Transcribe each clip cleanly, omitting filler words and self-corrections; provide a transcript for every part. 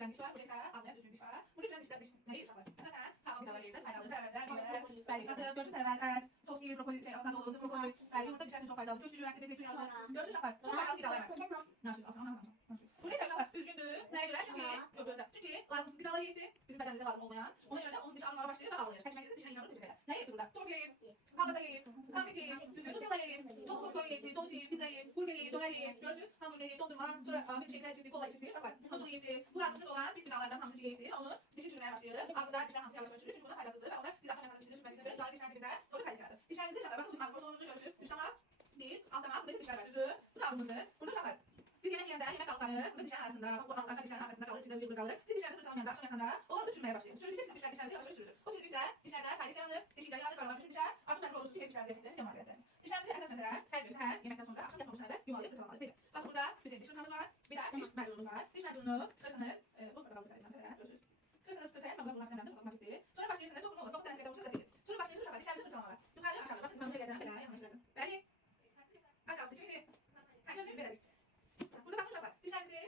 girilen diş var. Burada ise anlayan düzgün diş var. Burada girilen dişler neyi uşaqlar? Əsasən sağlam qidalar yeyirlər, faydalı tərəvəzlər, meyvələr, bəli, qatı, görüntü tərəvəzlər, tost yeyir, brokoli, avokado, brokoli, yumurta dişlər üçün çox faydalı. Göz gücü, zeytin yağı. Görüntü uşaqlar, çox faydalı qidalar var. Naşır, aferin. Burada ise uşaqlar üzgündür. Nəyə görə? Çünki lazımsız qidalar yeyirdi. Bizim bədənimizə lazım olmayan. Ona görə də onun dişi ağrımağa başlayır və ağlayır. Təkməkdə dişinə inanır təcrübəyə. Nə yeyirdi burada? Tort yeyir, halqasa yeyir, konfet yeyir, Nutella yeyir, çoxlu popcorn yeyirdi, donut yeyir, pizza yeyir, burger yeyir, döner yeyir, görürsünüz? Hamburger yeyir, dondurma, sonra milkshake'lər içirdi, kola içirdi, uşaqlar. Noodle yeyirdi. Bu lazımsız olan pis qidalardan hamısı yeyirdi. Onun dişi çürümeye başlayır. Ağzında dişler hamısı yavaş çürür çünki bunun faydasızdır və onlar siz axşam yatanda dişinizin çürümədiyinə görə dalı dişlərin dibində orada kayısılardır. Dişlərinizdə uşaqlar, bakın bu boşluğunuzu görürsünüz. Üç damaq değil, alt damaq, burada ise dişler var, düzü. Bu da ağzınızdır. Burada uşaqlar. Biz yemek yiyəndə yemək qalıqları burada dişlərin arasında, bu arka dişlərin arasında qalır, içində yığılır qalır. Siz dişlərinizi fırçalamayanda axşam yatanda onlar da çürümeye başlayır. Çürüdükcə siz dişlərinizi yavaş çürür. O çürüdükcə dişlərdə kalsiyum yanır, deşiklər yanır, qaralar düşür dişlər. Artıq məcbur olursunuz ki, hep dişlərinizi yəsiniz, yaman edəsiniz. Dişlərimizi əsas məsələ hər gün səhər yeməkdən sonra axşam yatmamışdan əvvəl yumalayıb fırçalamalı. Necə? Bax burada bizim diş fırçamız var. Bir də diş məcunumuz var. Diş məcununu sıxırsınız. Bu qədər qalır səhərdən, görürsünüz. Sıxırsınız fırçaya, məqam bulmaq istəmirəm, çox magikdir. Sonra başlayırsınız, çox olur, çox təsir edə olursunuz,əsir. Sonra başlayırsınız uşaqlar dişlərinizi fırçalamağa. Yuxarı aşağı, baxın, mən beləcəm, belə, yanlış elədim. Bəli. Az qaldı, kimdir? Hə, gözlüyüm, beləcək. Burada bakın uşaqlar, dişlərinizi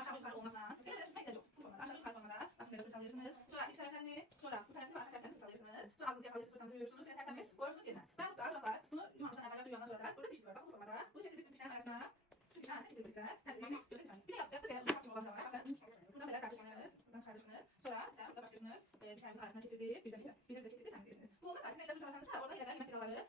aşağı yukarı olmakla, böyle sürmek de çok bu formada, aşağı yukarı formada, bakın böyle fırçalıyorsunuz, sonra iç taraflarını, sonra bu tarafını ve arka taraflarını fırçalıyorsunuz, sonra ağzınızı yakalıyorsunuz, fırçanızı yiyorsunuz ve tertemiz koyuyorsunuz yerine. Ben burada uşaqlar, bunu yumamışdan evvel yaptığım sonra da burada dişim var, bakın bu formada, bunu kesin dişlerin arasına, bütün dişlerin arasına geçirmekle, temizleşmek, götürün sen. Bir de yaptığı bir uzak bir olanlar var, bakın, buradan böyle kardeşleriniz, buradan çıkartırsınız, sonra sen burada başlıyorsunuz, dişlerinizin arasına geçirdiği bir de geçirdiği temizliyorsunuz. Bu olda sadece elle fırçalasanız da oradan yerden yemek pilaları